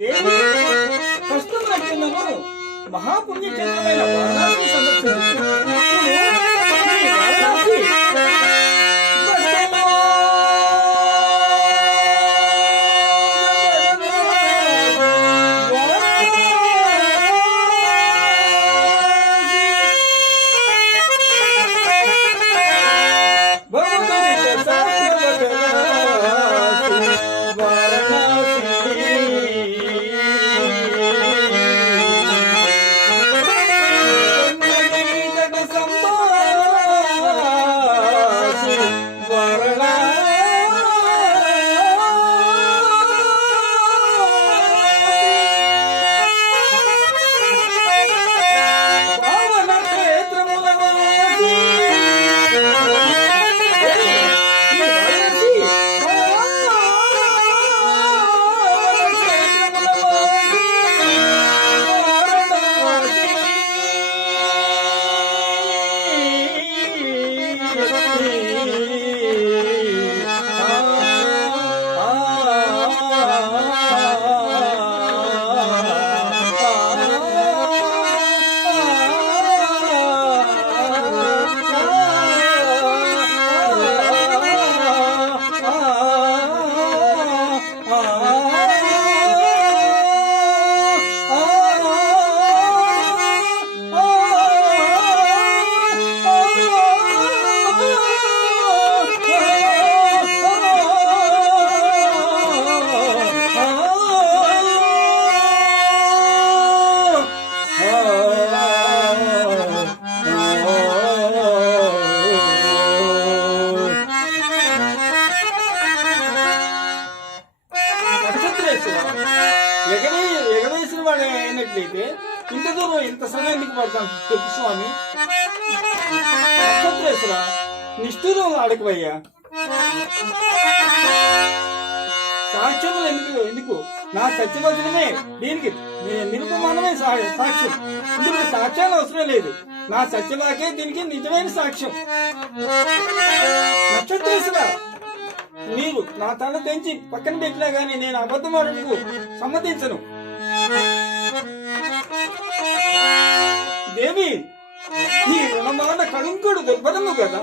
దేవి కష్టం నచ్చిందను మహాపుణ్యక్షేత్రమైన వారణాసి సందర్శించు నిష్ఠూరం అడగవయ్యా సాక్ష్యములు ఎందుకు? ఎందుకు? నా సత్యవచనమే. దీనికి నిరుపమానమే సాక్ష్యం. ఇందుకు సాక్ష్యాలు అవసరం లేదు. నా సత్యవాకే దీనికి నిజమైన సాక్ష్యం. నక్షత్రేశ్వర మీరు నా తల తెంచి పక్కన పెట్టినా గానీ నేను అబద్ధం సమ్మతించను. దేవి ఈ రుణమాన కడుంకుడు దుర్భరము కదా.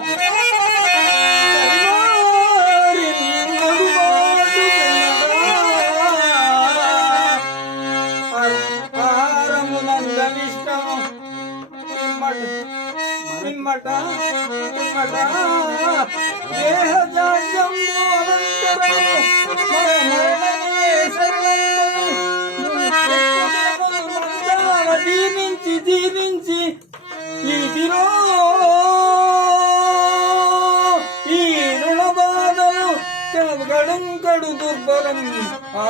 పిమ్మట దేహ జాడ్యము అనంతరము ఇదిరో ఈ రుణ బాధలు కడుంకడు దుర్బలం ఆ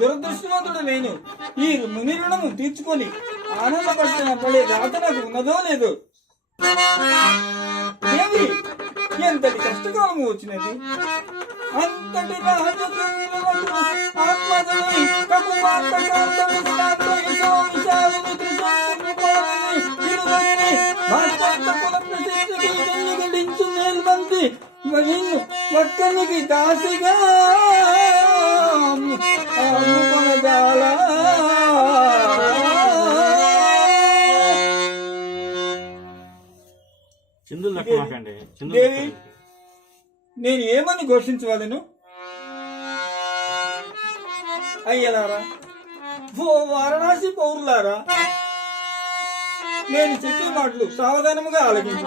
దురదృష్టవంతుడు నేను. ఈ ముని రుణము తీర్చుకొని ఆనందపడిన పడే రాత నాకు ఉన్నదో లేదో? దేవి ఎంతటి కష్టకాలము వచ్చినది? అంతటి రాజకీయులకు ఆత్మజని దాసిగా దేవి. నేను ఏమని ఘోషించవలను? అయ్యలారా ఓ వారణాసి పౌరులారా నేను చెప్పే మాటలు సావధానముగా ఆలకించు.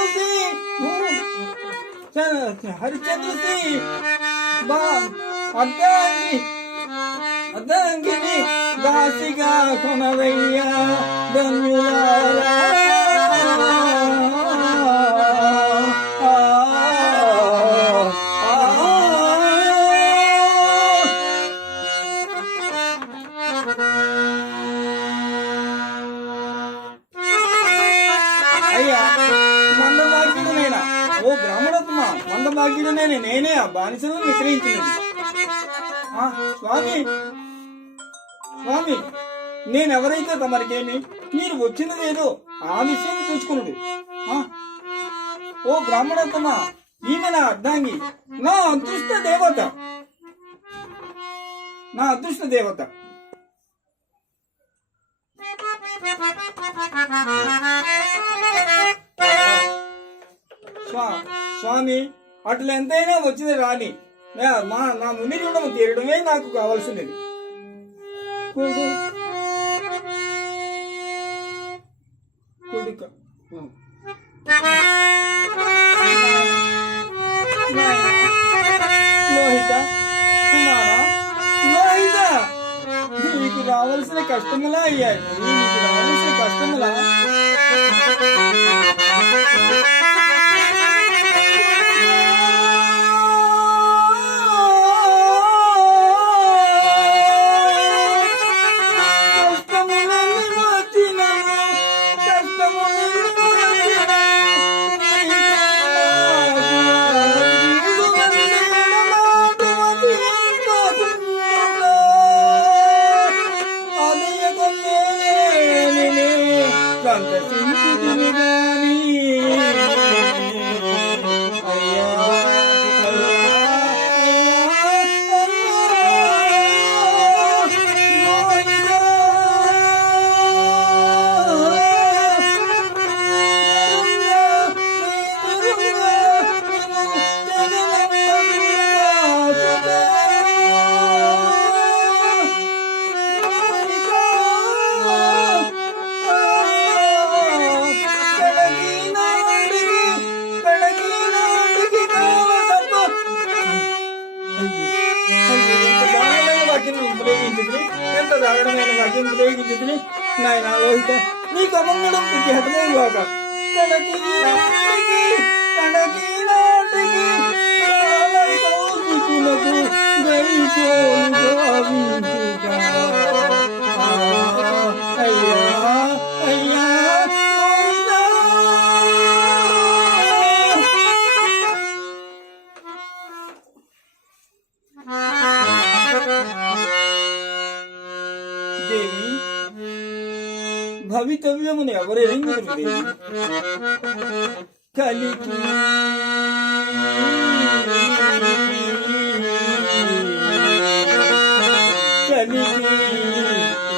అత్తమామల మాట హరిశ్చంద్ర హరిశ్చంద్ర బా అద్దాంగి అద్దంగిని దాసిగా కొనవయ్యా ధన్యులారా నేనెవరైతే తమరికేమి? మీరు వచ్చినదేదో ఆ విషయం చూసుకున్నాడు ఓ బ్రాహ్మణోత్తమ ఈమె నా అర్ధాంగి నా అదృష్ట దేవత. నా అదృష్ట దేవత. స్వా- స్వామి అట్లా ఎంతైనా వచ్చింది రాని మా నా ముందు చూడడం తీరడమే నాకు కావాల్సినది. కమంగళం ప్రతి హతమం కాక కడకి నాటికి కడకి నాటికి కాలం కౌశికులకు గైకోలు గావించుగా. భవితవ్యముని ఎవరెరింగురు దేవి కలికి. కలికి.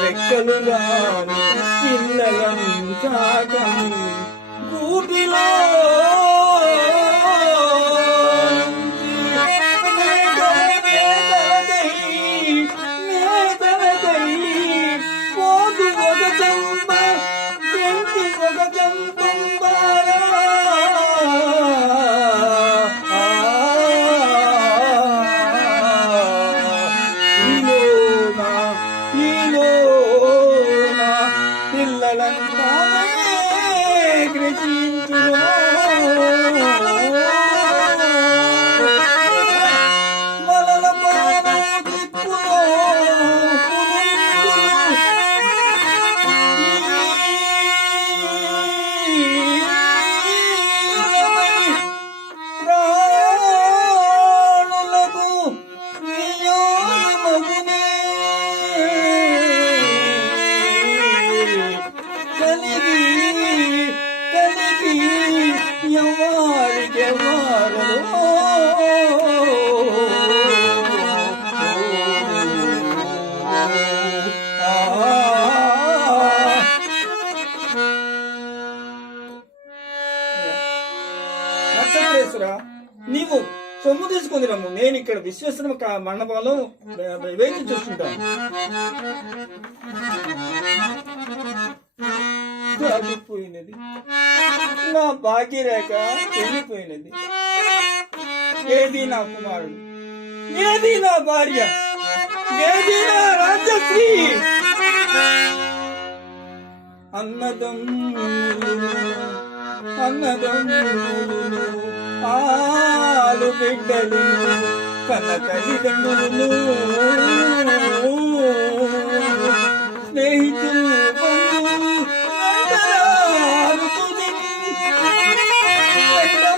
రెక్కలు రాని పిల్లలం సాగం గూటిలో సొమ్ము తీసుకుంది నేను ఇక్కడ విశ్వేశ్వర మండపంలో వేచి చూస్తుంటాను. దాటిపోయినది నా భాగ్యరేఖ వెళ్ళిపోయినది ఏది నా కుమారుడు? ఏది నా భార్య? ఏది నా రాజశ్రీ? అన్నదం అన్నదం ఆలు బిడ్డలు కన్న తల్లిదండ్రులు స్నేహితులు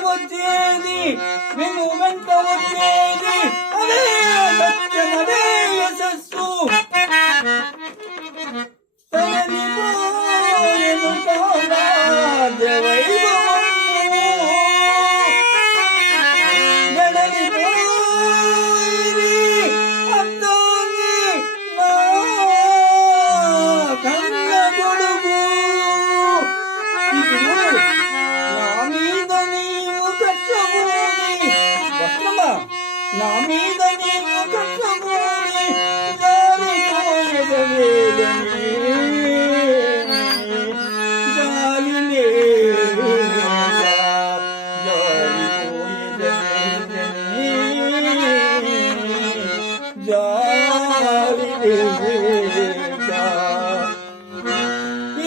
వచ్చేది నిన్ను వెంట వచ్చేది. అదే సత్యం అదే నా మీద నీవు కట్టబోని జాలి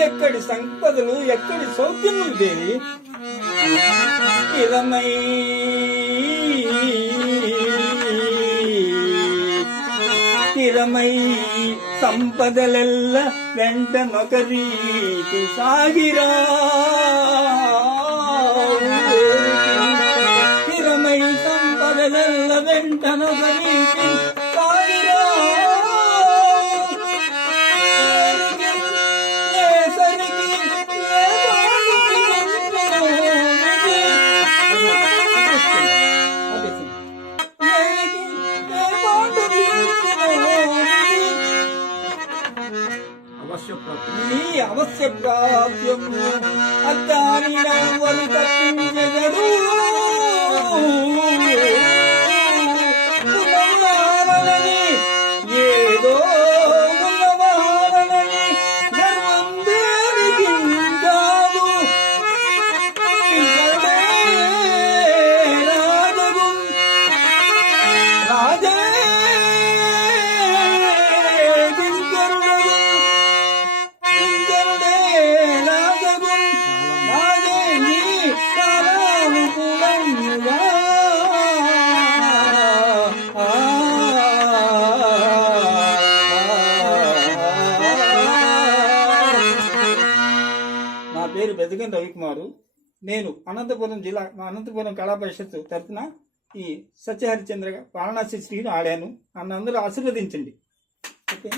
ఎక్కడి సంపదలు ఎక్కడి సౌఖ్యములు దేవి స్థిరమై ತಮೈ ಸಂಪದಲೆಲ್ಲ ವೆಂಟ ನೊಕರೀತಿ ಸಾವಿರ ಹಿರಮೈ ಸಂಪದಲೆಲ್ಲ ವೆಂಟ ನೊಕರೀತಿ செற்றாத்தியம் அத்தானிடம் வழி தப்பின் అనంతపురం జిల్లా మా అనంతపురం కళా పరిషత్ తరఫున ఈ సత్యహరిచంద్ర వారణాసి శ్రీని ఆడాను. నన్ను అందరూ ఆశీర్వదించండి. ఓకే.